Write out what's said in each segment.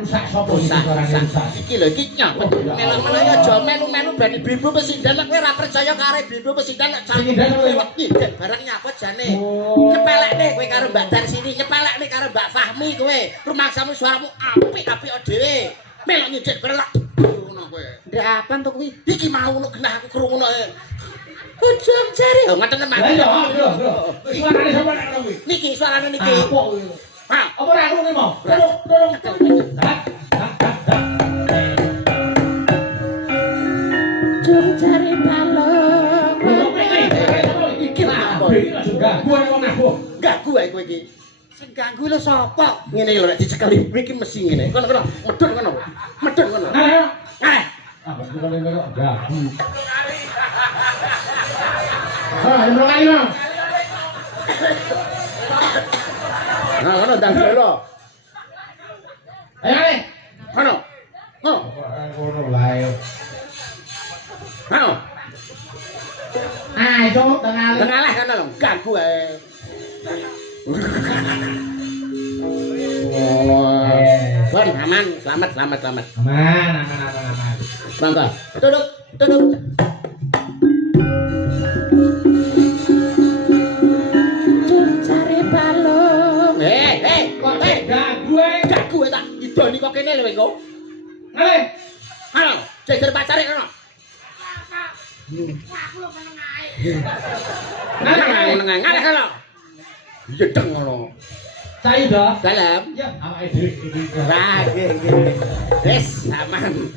rusak sapa suarane rusak. Iki lho iki nyapa. Melu-melu aja melu-melu bani bibu pesindan kowe ora percaya karo bibu pesindan nek nyindan barang nyapa jane. Nyepelekne kowe karo Mbak Dar sini, nyepelekne karo Mbak Fahmi kowe. Rumaksamu suaramu apik-apik dhewe. Melok nyidek kelak. Ngono kowe. Ndek apan to kuwi? Iki mau ngono genah aku krungono. Ujung jari. Oh ngoten mati. Lho. Suarane sapa nek kuwi? Niki suarane niki. Apa kuwi? Hah, apa ora krungu mau? Tolong. Ujung jari balong. Iki apa? Ganggu wong aku. Ganggu ae kowe iki. Sing ganggu lho sapa? Ngene lho nek dicekeli iki mesti ngene. Kono medhun kono. Medhun kono. Nah. Ah, betul kok ganggu. Yang kali Bang. Nah, kono ndang lho. Ayo nih. Kono. Oh, Ngono lae. kono. Itu tengah. Tengalah kono lho, ganggu ae. Bon, aman, selamat. Aman. Mangga. Duduk. Cari balung. Kok ganggu ae. Tak idoni kok kene lho engko. Ngale. Halo, jejer pacare kono. Aku lho meneng ae. Ngale kono. Yedeng ngono. Cai dah. Dalam. Ya, awake dhewe iki. Lah, nggih. Wis, aman.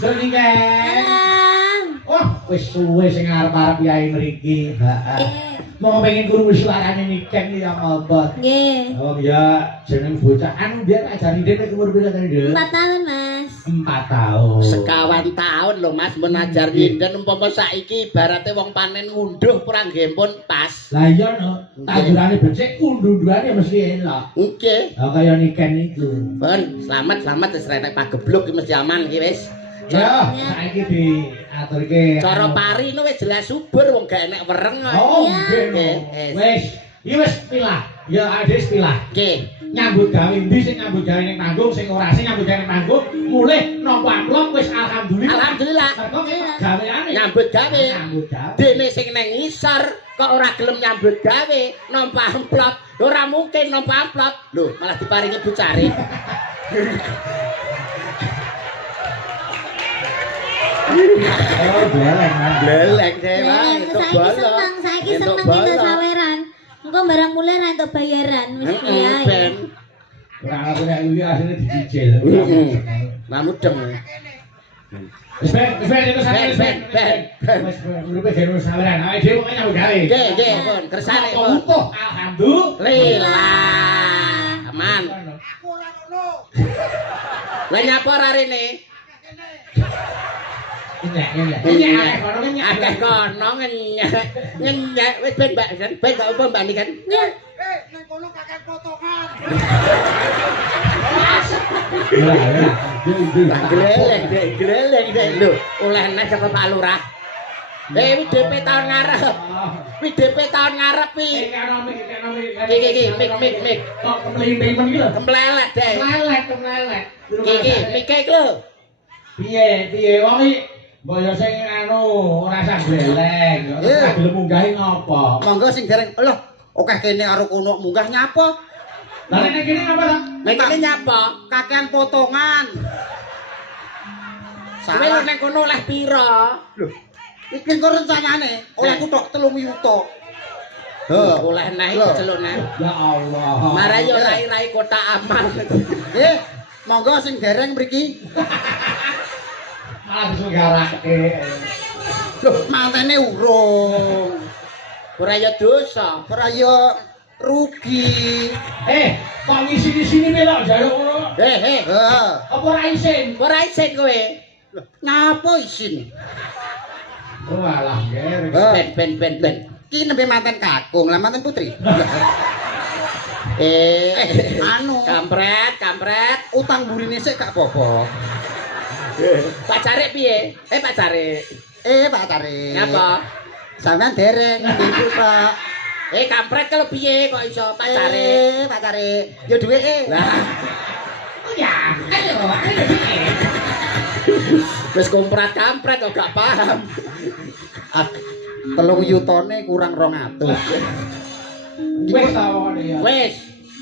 Doni kan. Oh, wis suwe sing arep-arep yai mriki. Heeh. Mau pengen krungu suarane Niken iki ya ngotot. Nggih. Oh ya, jeneng bocah anu biar ajari dhewe umur pira tadi, Dek? 4 tahun, Mas. 4 tahun. Sekawan tahun lho Mas mun ajar nyinden umpama saiki ibarate wong panen ngunduh kurang gempun pas. Lah iya no, tajurane becik undu-unduane mesti enak. Nggih. Lah kaya Niken iku. Pun, selamat wis renek pagebluk iki mesti aman iki wis. Ya, saiki diaturke. Cara pari no wis jelas subur wong gak enek wereng kok. Oh, nggih no. Wis, iki wis pilah. Ya ades pilah. Nggih. Nyambut gawe ndi sing nyambut gawe ning panggung, sing ora sing nyambut gawe ning panggung, mulih nampa amplop wis alhamdulillah. Alhamdulillah. Mergo gaweane Nyambut gawe. Nyambut gawe. Dene sing nang ngisor kok ora gelem nyambut gawe, nampa amplop. Ora mungkin nampa amplop. Lho, malah diparingi bucare. Oh, beleng. Leleng deh, Bang. Itu Saiki seneng kita saweran. Engko barang mulai ra entuk bayaran wis piye. Ben. Ora aku nek iki asline dicicil. Mamudeng. Wis ben itu sampe Ben. wis uripe dhewe saweran. Awake dhewe kok nyambut gawe. Nggih, pun. Kersane pun. Utuh, alhamdulillah. Aman. Aku ora ngono. Lah nyapa ora rene? Akeh kono ngenyek wis ben Mbak ben gak apa Mbak Niken. Nang kono kakek potongan. Gleleng dek lho, oleh nes saka Pak Lurah. WDP tahun ngarep. WDP tahun ngarep iki. Iki mik. Kok kemling-mling iki lho. Kemplelet dek. Kemlelet. Iki mike iki lho. Piye wong iki mbok yo sing anu ora usah gleleng. Ora gelem munggahi ngopo? Monggo sing dereng lho, akeh kene karo kono munggah nyapa? Lah nek kene ngapa ta? Nek kene nyapa? Kakean potongan. Salah nek kono oleh pira? Lho, iki kok rencanane oleh kutok 3 yuta. Oleh neh iki celuk neh. Ya Allah. Marai yo rai-rai kota aman. Monggo sing dereng mriki. Malah disegarake. Loh, mantene urung. Ora ya dosa, ora ya rugi. Kok ngisi di sini melok jaluk ngono? Apa ora isin? Ora isin kowe. Loh, ngapa isin? Oh alah, nggih. Ben. Ki nembe manten kakung, lah manten putri. Anu, kampret. Utang burine sik gak apa-apa. Pacare piye? Pacare. Ngapa? Sampeyan dereng ibu Pak. Kampret kalau piye kok iso pacare? Yo duweke. Lah. Ya. Wis komprat-kampret kok gak paham. 3 yutane kurang 200. Wis ta wong ya. Wis.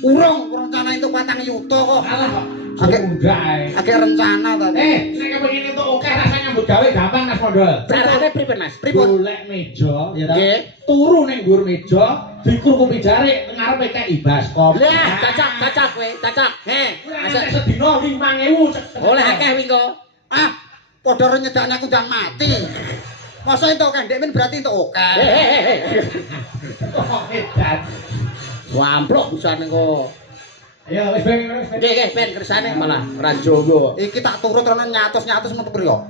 Urung rencana itu 4 yuta kok. Alah kok. Agak- Udah ae. Agak rencana tadi. Nek kepengin entuk akeh rasanya nyambut gawe gampang Mas Mondol. Carane pripun, Mas? Pripun? Golek meja ya ta. Nggih. Turu ning dhuwur meja, dikurkupi jarik ngarepe kei baskom. Lah, cocok kowe, cocok. Masa sedina 5.000. Oleh akeh wingo. Ah, padha nyedakne aku ndang mati. Masa itu kan Dek Men berarti itu oke. Kok edan. Wamplok bisa engko. Ayo wis ben wis. Nggih, ben kersane malah ra jowo. Iki tak turut rono nyatus-nyatus metu priyo.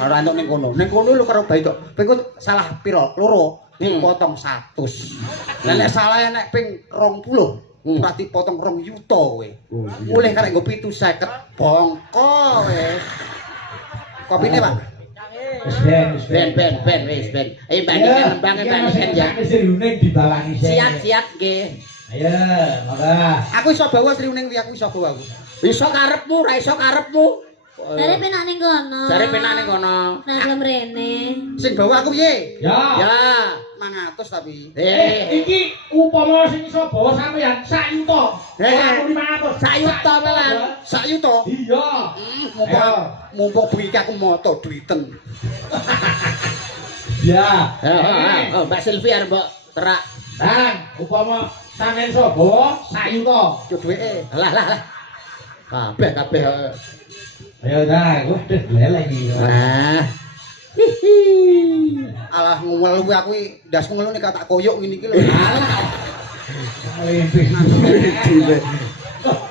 Ora entuk ning kono. Ning kono lho karo bae tok. Ping salah piro? Loro. Dipotong 100. Lah nek salah nek ping 20, berarti potong 2 yuta kowe. Mulih karek nggo 750 bongko kowe. Kopine, Pak. Wis Ben wis ben. Ayo bandingkan ya. Wis runing dibawani sik. Siap nggih. Ayo, monggo. Aku iso bawa sriuning kuwi aku iso bawa aku. Iso karepmu, ra iso karepmu. Jare penak ning kono. Jare penak ning kono. Nang mrene. Sing bawa aku piye? Ya. Ya. 500 tapi. Iki upama sing iso bawa sampeyan sak yuta. Aku 500. Sak yuta malah. 1 yuta. Iya. Mumpung bengi aku moto duiten. Ya. Oh, Mbak Silvi arep mbok terak. Bang, upama sampeyan iso bawa sak yuta. Yo duweke. Lah. Kabeh. Ayo dah, gue udah leleh iki. Nah. Alah ngumel kuwi aku ndas ngelu nek tak koyok ngene iki lho.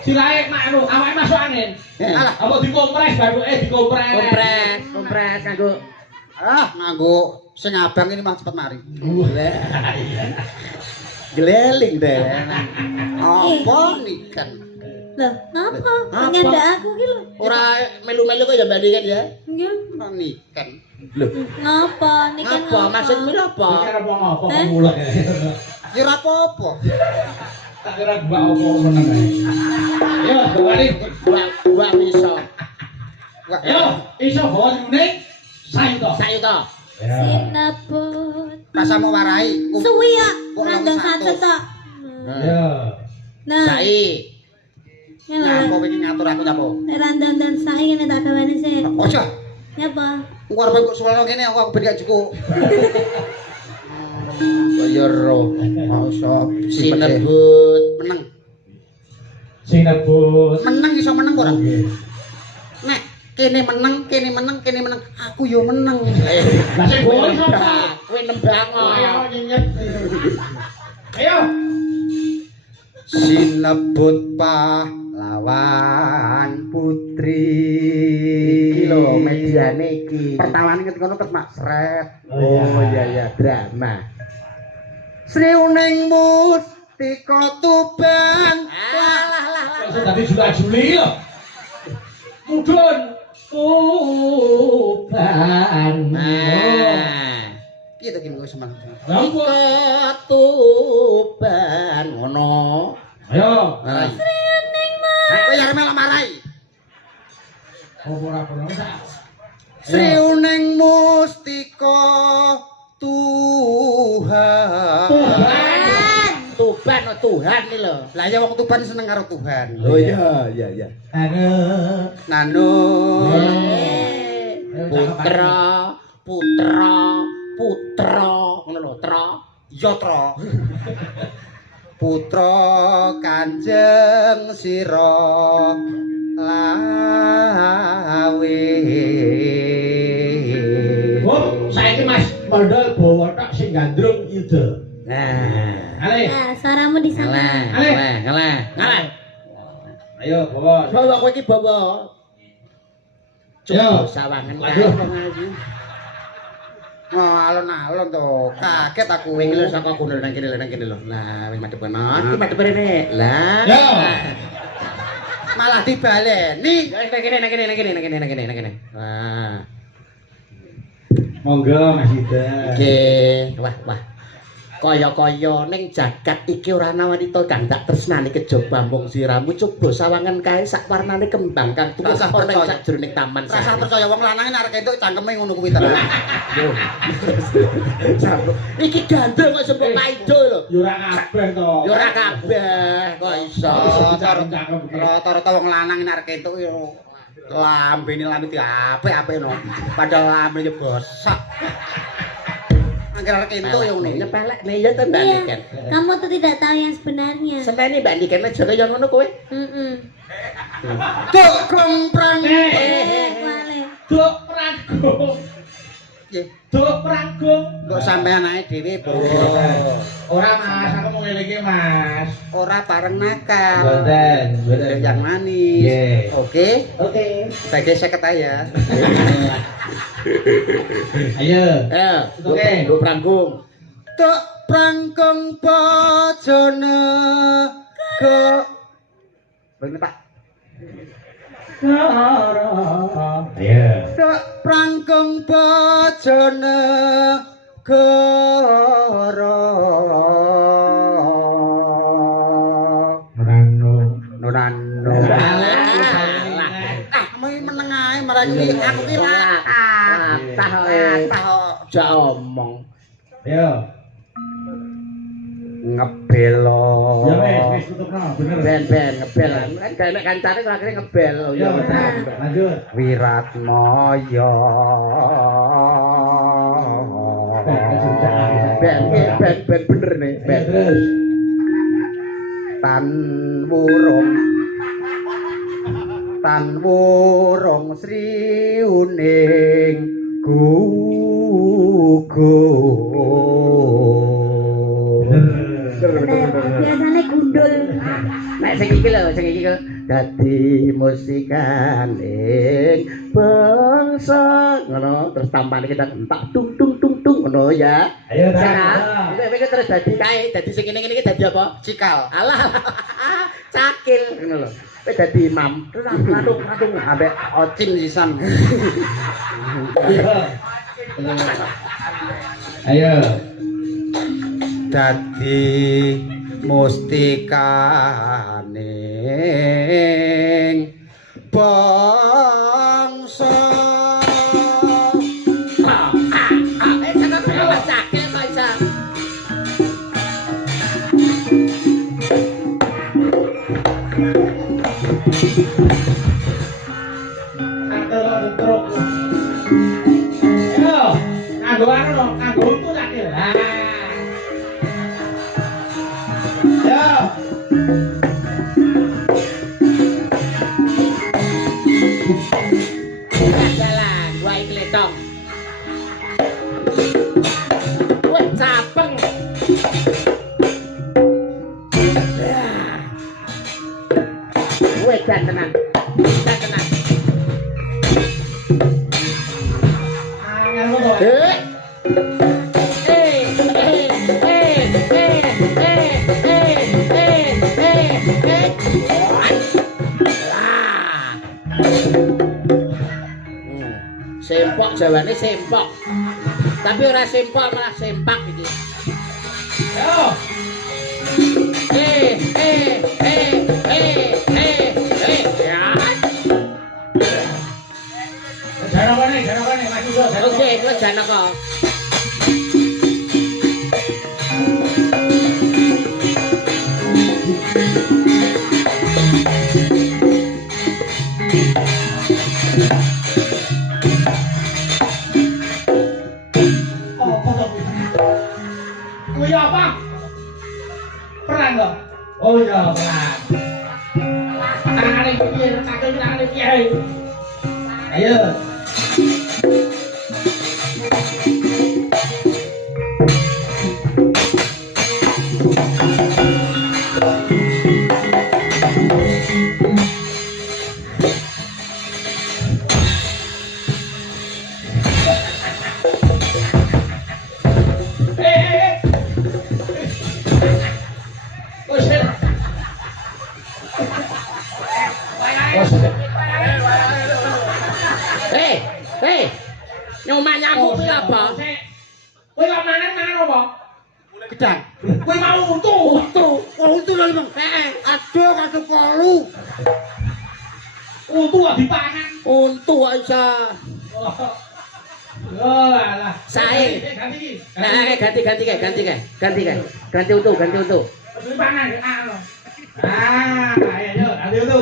Silae mak anu, awake masuk angin. Alah, Apa dikompres baru dikompres. Kompres kanggo nganggo sing abang ini mah cepet mari. geleling deh. Apa nikan? Loh, ngapa? Apa? Nyandak aku ki lho. Ora melu-melu kok ya bandingan ya. Nggih. Nikan. Loh, Ngapa? Niki apa maksudmu apa? Kira apa mulek. Ya ora apa-apa. Tak kira mbak opo meneng ae. Yo, bali. Dua iso. Yo, iso bawa yuning sayuta. Sayuta. sinaput. Rasamu warai. Suwi ya, Kok randang langsung satu tok. Yo. Nah, Sai. Nah, kok iki ngatur aku nyapo? randang dan sai ngene tak gawane sih. Ojo. Nyapa? Engko arep kok suwalo kene aku ben gak cukup. Kaya roh. Masa Sinebut. meneng. Sinebut. Meneng iso meneng ora? Nek kene meneng. Aku yo meneng. Lah sing bawa sapa? Kowe nembang. Ayo nyenyet. Ayo. Sinebut pahlawan putri. Iki lho mediane iki. Pertawane ketika terus mak sret. Oh iya drama. Sriuning mustika Tuban. Lah. Tadi juga Juli lho. Mudun Tuban. Nah. Piye to ki kowe semangat? Ika Tuban ngono. Ayo. Kowe ya melok marai. Ora sak. Sriuning mustika Tuhan. Tuban oh Tuhan iki lho. Lah ya wong Tuban seneng karo Tuhan. Oh iya. Anu. Nanun. Putra ngono lho, tra. Ya Tra. Putra Kanjeng Sira lawe. Oh, saiki Mas Mondol bawa tok sing gandrung yuda. Nah. Ale. Nah, suaramu di sana. Ngalah. Ayo bawa. Bawa kowe iki bawa. Yo. Sawangan Waduh. Oh, alon-alon to. Kaget aku. Kowe iki lho saka kono nang kene lho. Lah, wing madhep kono. Iki madhep rene. Lah. Yo. Malah dibaleni. Nang kene. Wah. Monggo Mas Ida. Oke. Wah. Kaya-kaya ning jagat iki ora ana wanita kang tak tresnani kejaba mung siramu coba sawangan kae sak warnane kembang kang tuwa ana ing sajroning taman. Rasa percaya wong lanang arek entuk cangkeme ngono kuwi tenan. Iki gandeng kok sempuk paido lho. Ya ora kabeh to. Ya ora kabeh kok iso. Rata-rata wong lanang arek entuk yo lambene lamit apik-apik no. Padahal lambene bosak. Angger arek entuk yo ngono. Nyepelek nih ya to Mbak Iya, Niken. kamu tuh tidak tahu yang sebenarnya. Senteni Mbak Niken aja kaya ngono kowe. Tuk kromprang. Wale. Duk pranggung. Nggih, Duk pranggung. kok sampean ae dhewe, Bro. Ora Mas, aku mau ngelingi Mas. Ora bareng nakal. Mboten, mboten. Yang manis. Nggih. Oke. Oke. Sebagai 50 ya. Ayo. Oke, Mbok Pranggung. Tuk prangkong bojone ke bener Pak. Ayo. Tuk prangkong bojone goro. Nunano. Meneng ae marang iki aku ki latah kok. Jak omong. Ayo. Ngebelo. Ya wis tutupno, bener. Ben ngebel. Kan nek kancane kok akhire ngebel. Ya bener. Lanjut. Wiratmaya. Ben bener nih. Ben. Terus. Tan wurung sriuning gugur. Biasanya gundul. Nek sing iki dadi musikaning bangsa ngono terus tampane kita entak tung tung ngono ya. Ayo Nah, iki terus dadi kae dadi sing ngene iki dadi apa? Cikal. Alah cakil ngono lho. Kowe dadi imam terus adung Ambek ocin sisan. Ayo. Dadi mustikaning bangsa. cakil kok iso. Ayo, nganggo anu, nganggo untu tak kira. Ayo. Jalan, gua iki letong. Wah, capeng. Wah, tenan. Angel kok. Sempok jawane sempok. Tapi ora sempok malah sempak iki. Ayo. Ya. Jangan Mas Udo. Oke, itu Janaka. Apa to? Kuwi apa? Perang kok. Oh iya, perang. Tangane piye? Tangane piye? Ayo. Nyomah nyamuk kuwi apa? Kowe kok mangan apa? Gedang. Aduh kadu kolu. Untu kok dipangan. Untu kok iso. Oh, alah. Sae. Ganti. Nah, ganti untu. Dipangan. Ayo, ganti untu.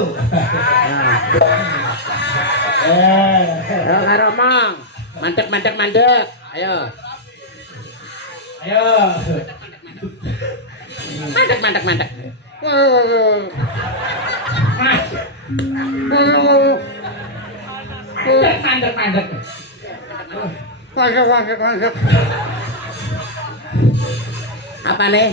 Ayo karo mong. Mandek. Ayo. Mandek. Mandek. Masuk. Apa nih?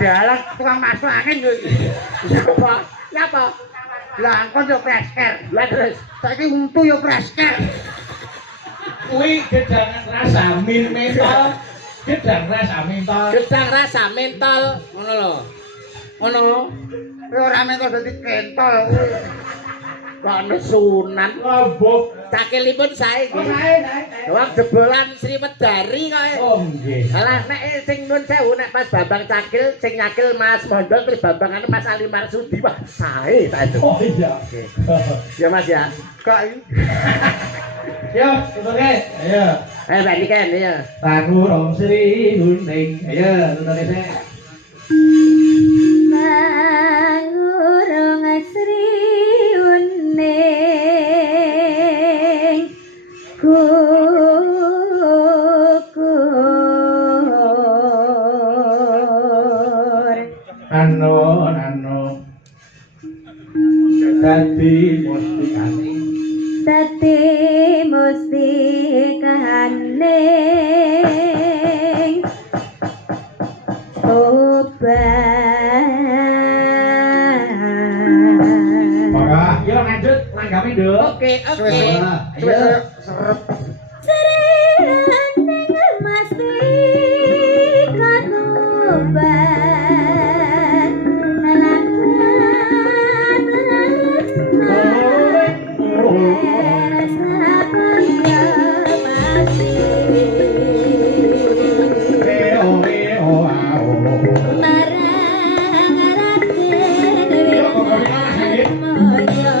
Jalan tukang masuk angin lho. Apa? Lah engko yo presker. Lah terus Saiki untu yo presker. Kuwi gedangan rasa mentol. Gedang rasa mentol. ngono lho. Ngono. Ora mentol dadi kentol kuwi. Kok nesunan. Lombok. Cakilipun sae Oh, iki. sae. Wong jebolan Sriwedari kok. Oh, nggih. Alah nek sing nun sewu nek pas Bambang Cakil sing nyakil Mas Mondol terus Bambangane Mas Ali Marsudi wah sae ta itu. Oh iya. Ya Mas ya. Kok Yo, tutuke. Ayo. Ayo balikan ya. Tangu Rong Sri Gunting. Ayo, tutuke sik. Mangurung Sri Uning kukur Ano. Dadi mustikane. dadi mustikane obat Monggo, yo lanjut langgame, Nduk. Oke. Ayo. Sering mastikan obat alakan rasa kaya pasti marang raden moyo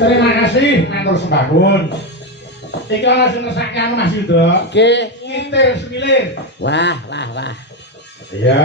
Terima kasih, matur sembahun. Iki langsung ngesake anu Mas Yuda. Oke. Kitir semilir. Wah. Iya.